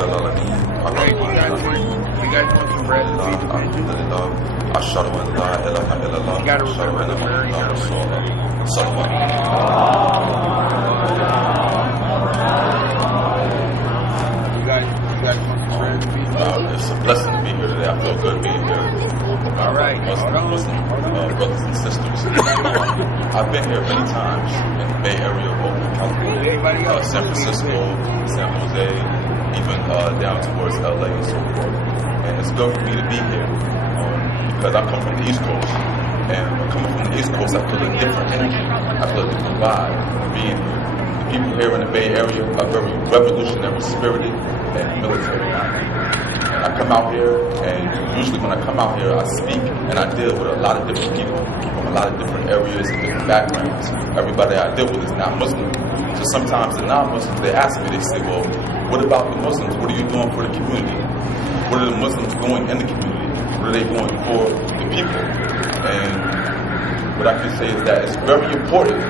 You guys want some bread and feed the pigeon? You gotta remember the very You guys want some bread and feed the pigeon? It's a blessing to be here today. I feel good being here. All right. Muslim brothers and sisters. I've been here many times in the Bay Area of Oakland, California, San Francisco, San Jose, even down towards LA and so forth. And it's good for me to be here because I come from the East Coast. And coming from the East Coast, I feel a different energy. I feel a different vibe being here. The people here in the Bay Area are very revolutionary spirited and military. And I come out here, and usually when I come out here, I speak and I deal with a lot of different people from a lot of different areas and different backgrounds. Everybody I deal with is not Muslim. So sometimes the non-Muslims, they ask me, they say, well, what about the Muslims? What are you doing for the community? What are the Muslims doing in the community? What are they doing for the people? And what I can say is that it's very important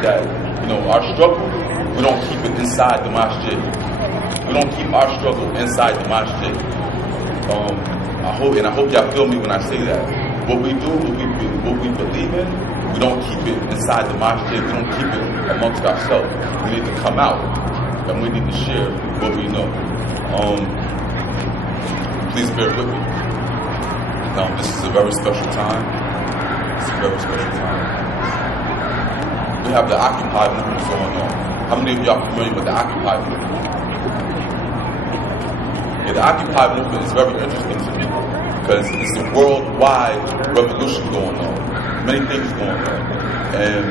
that, our struggle, we don't keep it inside the masjid. We don't keep our struggle inside the masjid. I hope y'all feel me when I say that. What we do, what we believe in, we don't keep it inside the masjid. We don't keep it amongst ourselves. We need to come out and we need to share what we know. Please bear with me. This is a very special time. It's a very special time. We have the Occupy movement going on. How many of y'all are familiar with the Occupy movement? Yeah, the Occupy movement is very interesting to me because it's a worldwide revolution going on. Many things going on. And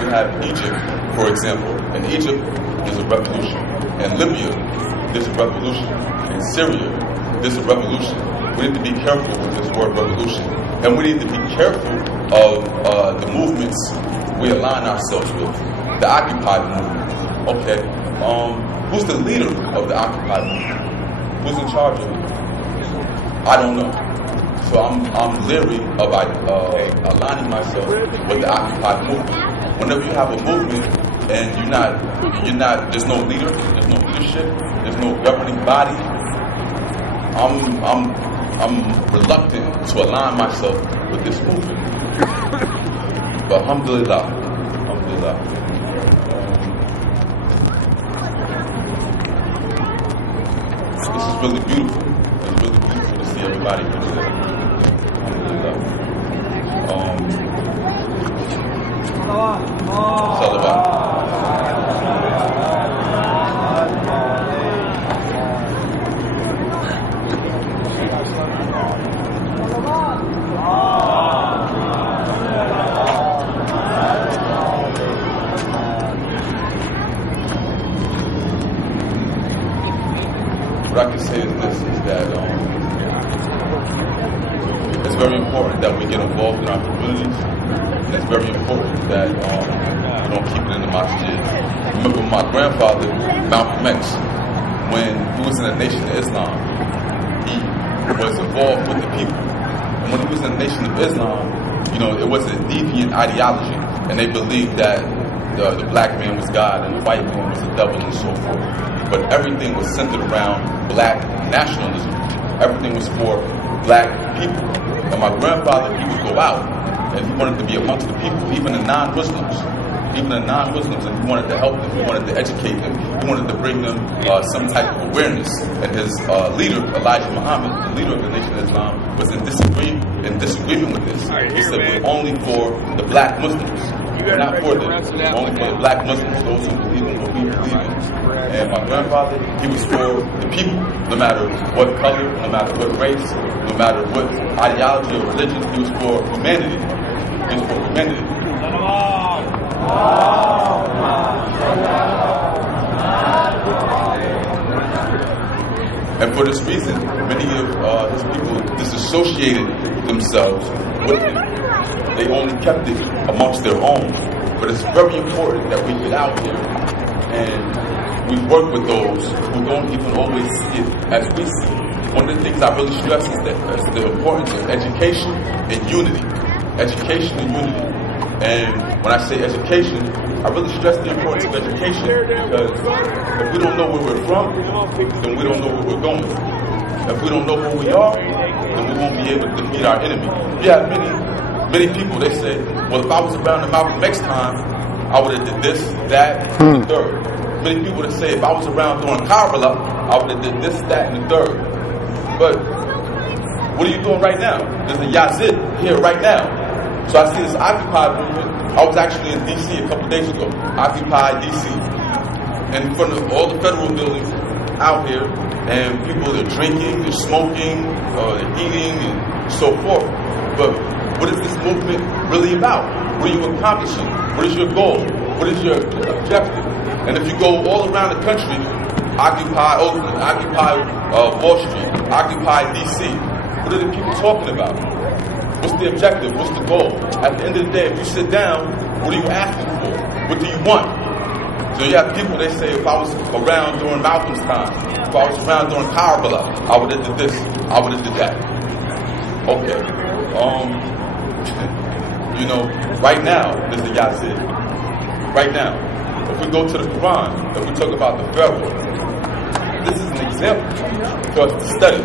we have Egypt, for example. In Egypt, there's a revolution. In Libya, there's a revolution. In Syria, there's a revolution. We need to be careful with this word revolution. And we need to be careful of the movements we align ourselves with. The Occupy movement. Okay. Who's the leader of the Occupy movement? Who's in charge of it? I don't know. So I'm leery of aligning myself with the Occupy movement. Whenever you have a movement and you're not, there's no leader, there's no leadership, there's no governing body. I'm reluctant to align myself with this movement. But alhamdulillah. This is really beautiful. It's really beautiful to see everybody here today. It's all about. What I can say is this, is that it's very important that we get involved in our communities, and it's very important that we don't keep it in the masjid. Remember my grandfather, Malcom X, when he was in the Nation of Islam, he was involved with the people. And when he was in the Nation of Islam, it was a deviant ideology, and they believed that the black man was God and the white man was the devil and so forth. But everything was centered around black nationalism. Everything was for black people. And my grandfather, he would go out and he wanted to be amongst the people, even the non-Muslims. And he wanted to help them. He wanted to educate them. He wanted to bring them some type of awareness. And his leader, Elijah Muhammad, the leader of the Nation of Islam, was in disagreement with this. He said, we're only for the black Muslims. We're not for them. We're only for the black Muslims, those who believe in what we believe in. And my grandfather, he was for the people, no matter what color, no matter what race, no matter what ideology or religion. He was for humanity. He was for humanity. And for this reason, many of his people disassociated themselves with him. They only kept it amongst their own. But it's very important that we get out here and we work with those who don't even always see it as we see it. One of the things I really stress is the importance of education and unity. Education and unity. And when I say education, I really stress the importance of education, because if we don't know where we're from, then we don't know where we're going. If we don't know who we are, then we won't be able to defeat our enemy. You have many people, they say, well, if I was around the Malcom X time, I would have did this, that, and the third. Many people that say, if I was around during Karbala, I would have did this, that, and the third. But what are you doing right now? There's a Yazid here right now. So I see this Occupy movement. I was actually in D.C. a couple days ago. Occupy D.C. And in front of all the federal buildings out here, and people, they're drinking, they're smoking, they're eating, and so forth. But what is this movement really about? What are you accomplishing? What is your goal? What is your objective? And if you go all around the country, occupy Oakland, occupy Wall Street, occupy D.C., what are the people talking about? What's the objective? What's the goal? At the end of the day, if you sit down, what are you asking for? What do you want? So you have people, they say, if I was around during Malcolm's time, if I was around during Karbala, I would have did this, I would have did that. Okay. You know, right now, there's the Yazid. Right now. If we go to the Quran, if we talk about the Pharaoh, this is an example for us to study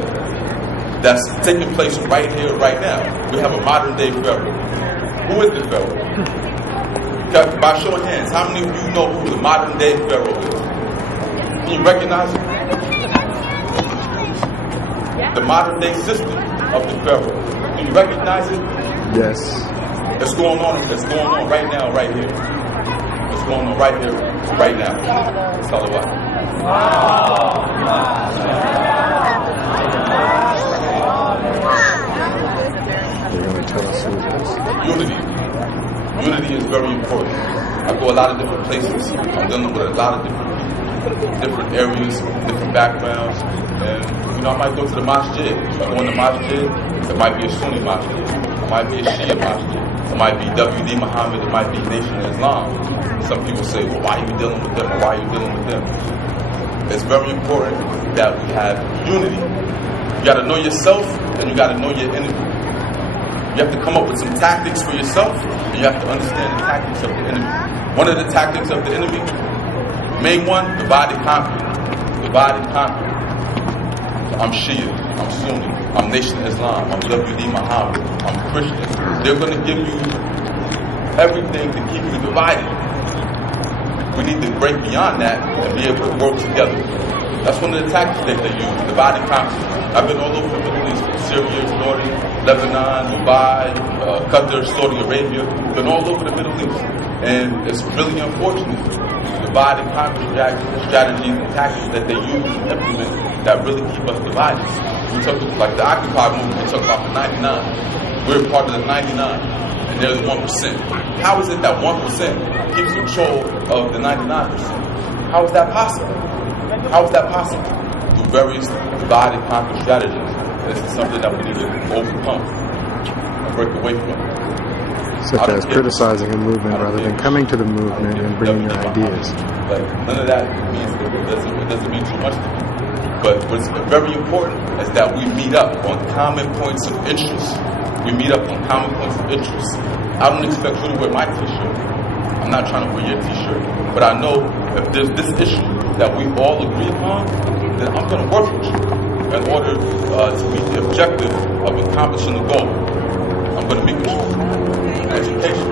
that's taking place right here, right now. We have a modern day Pharaoh. Who is the Pharaoh? By show of hands, how many of you know who the modern day Pharaoh is? Can you recognize it? The modern day system of the Pharaoh. Can you recognize it? Yes. It's going on right now, right here. It's going on right here, right now. Salawat. Unity is very important. I go a lot of different places. I'm dealing with a lot of different areas, different backgrounds. And, you know, I might go to the masjid. If I go in the masjid, it might be a Sunni masjid. It might be a Shia masjid. It might be W.D. Muhammad. It might be Nation of Islam. Some people say, well, why are you dealing with them? Or why are you dealing with them? It's very important that we have unity. You got to know yourself, and you got to know your enemy. You have to come up with some tactics for yourself, and you have to understand the tactics of the enemy. One of the tactics of the enemy, main one, divide and conquer. Divide and conquer. So I'm Shia, I'm Sunni, I'm Nation of Islam, I'm W.D. Muhammad, I'm Christian. They're going to give you everything to keep you divided. We need to break beyond that and be able to work together. That's one of the tactics that they use, divide and conquer. I've been all over the Middle East, Syria, Jordan, Lebanon, Dubai, Qatar, Saudi Arabia. Been all over the Middle East. And it's really unfortunate, divide and conquer strategies and tactics that they use and implement that really keep us divided. We talk like the Occupy movement, we talk about the 99. We're part of the 99, and they're the 1%. How is it that 1% keeps control of the 99%? How is that possible? How is that possible? Through various divide and conquer strategies. This is something that we need to overcome and break away from. Such as criticizing a movement rather than coming to the movement and bringing your ideas. Like, none of that means, it doesn't mean too much to me. But what's very important is that we meet up on common points of interest. We meet up on common points of interest. I don't expect you to wear my t-shirt. I'm not trying to wear your t-shirt. But I know if there's this issue that we all agree upon, then I'm going to work with you in order to meet the objective of accomplishing the goal. I'm going to meet with you. Education.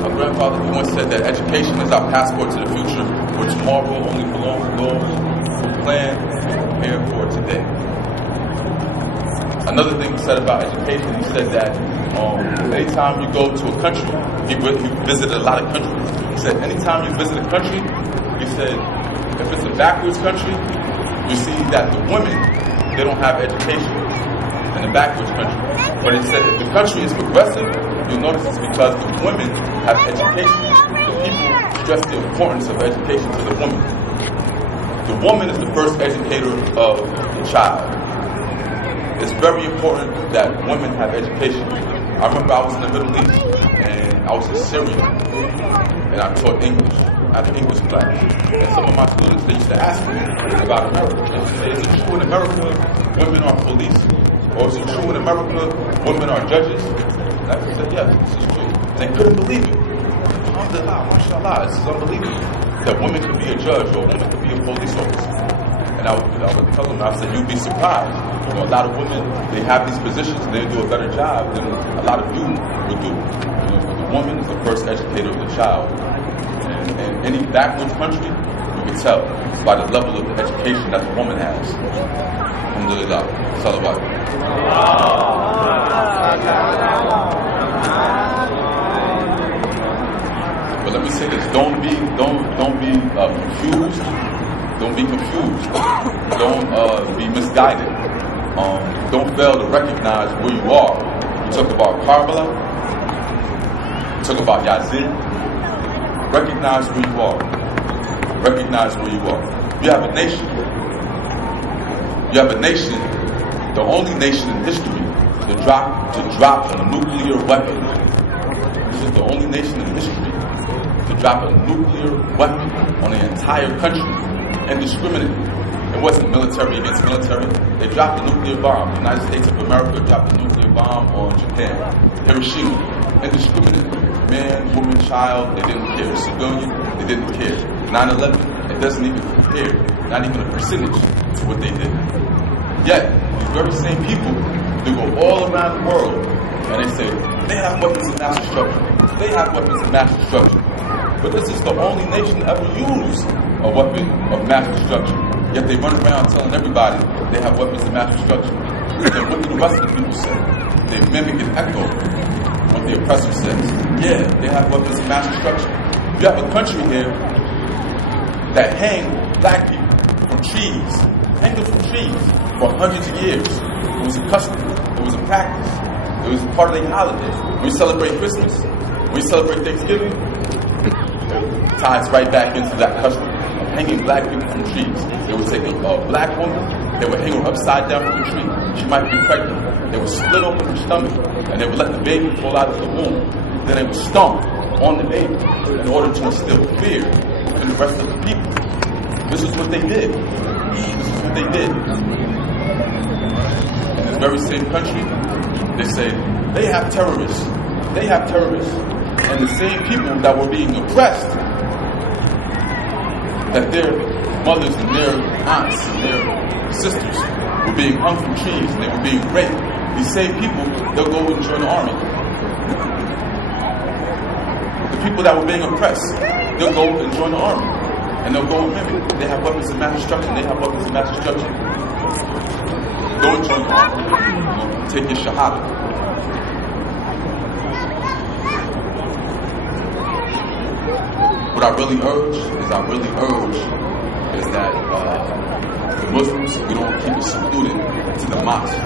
My grandfather, he once said that education is our passport to the future, where tomorrow only belongs to those who plan and prepare for today. Another thing he said about education, he said that anytime you go to a country, he visited a lot of countries. He said anytime you visit a country, he said if it's a backwards country, you see that the women, they don't have education in the backwards country. But he said if the country is progressive, you'll notice it's because the women have education. The people stress the importance of education to the woman. The woman is the first educator of the child. It's very important that women have education. I remember I was in the Middle East, and I was in Syria, and I taught English. I had an English class. And some of my students, they used to ask me about America. They used to say, is it true in America women are police? Or is it true in America women are judges? And I said, yes, this is true. And They couldn't believe it. Alhamdulillah, mashallah, this is unbelievable. That women could be a judge or a woman could be a police officer. And I would tell them, I said, you'd be surprised. You know, a lot of women, they have these positions and they do a better job than a lot of you would do. You know, the woman is the first educator of the child. And any backward country, you can tell by the level of education that the woman has. Alhamdulillah. Salawat. But let me say this: don't be confused. Don't be confused. Don't be misguided. Don't fail to recognize where you are. We talk about Karbala. We talk about Yazid. Recognize where you are. Recognize where you are. You have a nation. You have a nation, the only nation in history to drop a nuclear weapon. This is the only nation in history to drop a nuclear weapon on an entire country, indiscriminately. It wasn't military against military. They dropped a nuclear bomb. The United States of America dropped a nuclear bomb on Japan, Hiroshima, indiscriminately. Man, woman, child, they didn't care. Civilian, they didn't care. 9/11, it doesn't even compare, not even a percentage to what they did. Yet, these very same people, they go all around the world and they say, they have weapons of mass destruction. They have weapons of mass destruction. But this is the only nation to ever use a weapon of mass destruction. Yet they run around telling everybody they have weapons of mass destruction. Then what do the rest of the people say? They mimic and echo what the oppressor says. Yeah, they have weapons of mass destruction. You have a country here that hang black people from trees, hang them from trees for hundreds of years. It was a custom. It was a practice. It was part of their holiday. We celebrate Christmas. We celebrate Thanksgiving. Ties right back into that custom of hanging black people from trees. They would take a black woman, they would hang her upside down from a tree. She might be pregnant. They would split open her stomach and they would let the baby fall out of the womb. Then they would stomp on the baby in order to instill fear in the rest of the people. This is what they did. This is what they did. In this very same country, they say they have terrorists. They have terrorists. And the same people that were being oppressed, that their mothers and their aunts and their sisters were being hung from trees and they were being raped. These same people, they'll go and join the army. The people that were being oppressed, they'll go and join the army. And they'll go and mimic. They have weapons of mass destruction. They have weapons of mass destruction. Go and join the army. Take your shahada. What I really urge is that the Muslims, we don't keep it secluded to the mosque.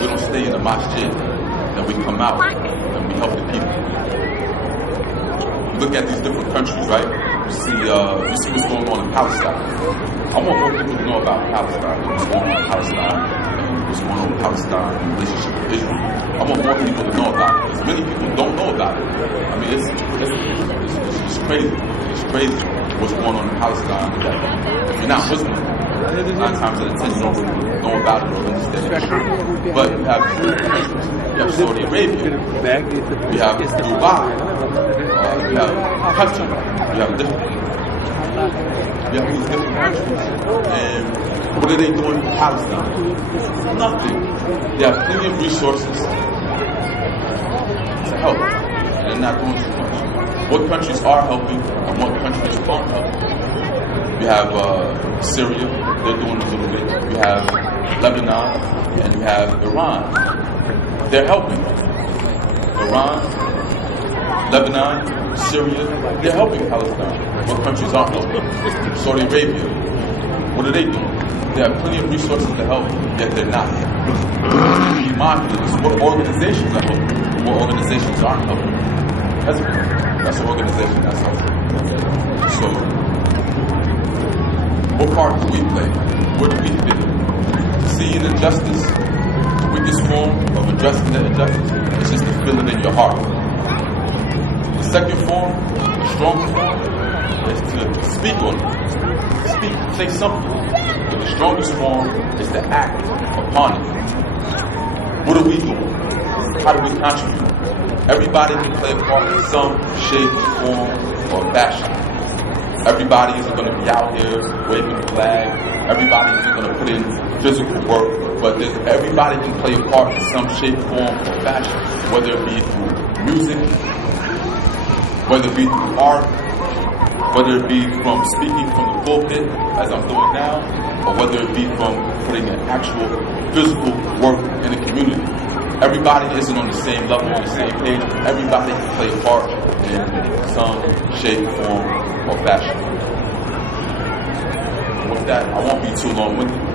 We don't stay in the masjid. That we come out and we help the people. Look at these different countries, right? You see what's going on in Palestine. I want more people to know about Palestine, what's going on in Palestine, and what's going on with Palestine in relationship with Israel. I want more people to know about it, because many people don't know about it. I mean, it's crazy. It's crazy what's going on in Palestine. If you're not Muslim, 9 times out of 10 you don't really know about it or understand it. But you have Saudi Arabia, you have Dubai, you have Qatar, you have these different countries. And what are they doing in Palestine? Nothing. They have plenty of resources to help, and they're not doing too much. What countries are helping and what countries aren't helping? You have Syria, they're doing a little bit. You have Lebanon, and you have Iran. They're helping. Iran, Lebanon, Syria, they're helping Palestine. What countries aren't helping? Saudi Arabia, what are they doing? They have plenty of resources to help, yet they're not. Be mindful of this. What organizations are helping? What organizations aren't helping? That's an organization that's helping. So, what part do we play? Where do we fit in? Seeing injustice, the weakest form of addressing that injustice is just to feel it in your heart. The second form, the stronger form, is to speak on it. Speak, say something. But the strongest form is to act upon it. What are we doing? How do we contribute? Everybody can play a part in some shape, form, or fashion. Everybody isn't going to be out here waving the flag. Everybody isn't going to put in physical work, but everybody can play a part in some shape, form, or fashion, whether it be through music, whether it be through art, whether it be from speaking from the pulpit, as I'm doing now, or whether it be from putting in actual physical work in the community. Everybody isn't on the same level, on the same page. Everybody can play a part in some shape, form, or fashion. With that, I won't be too long-winded.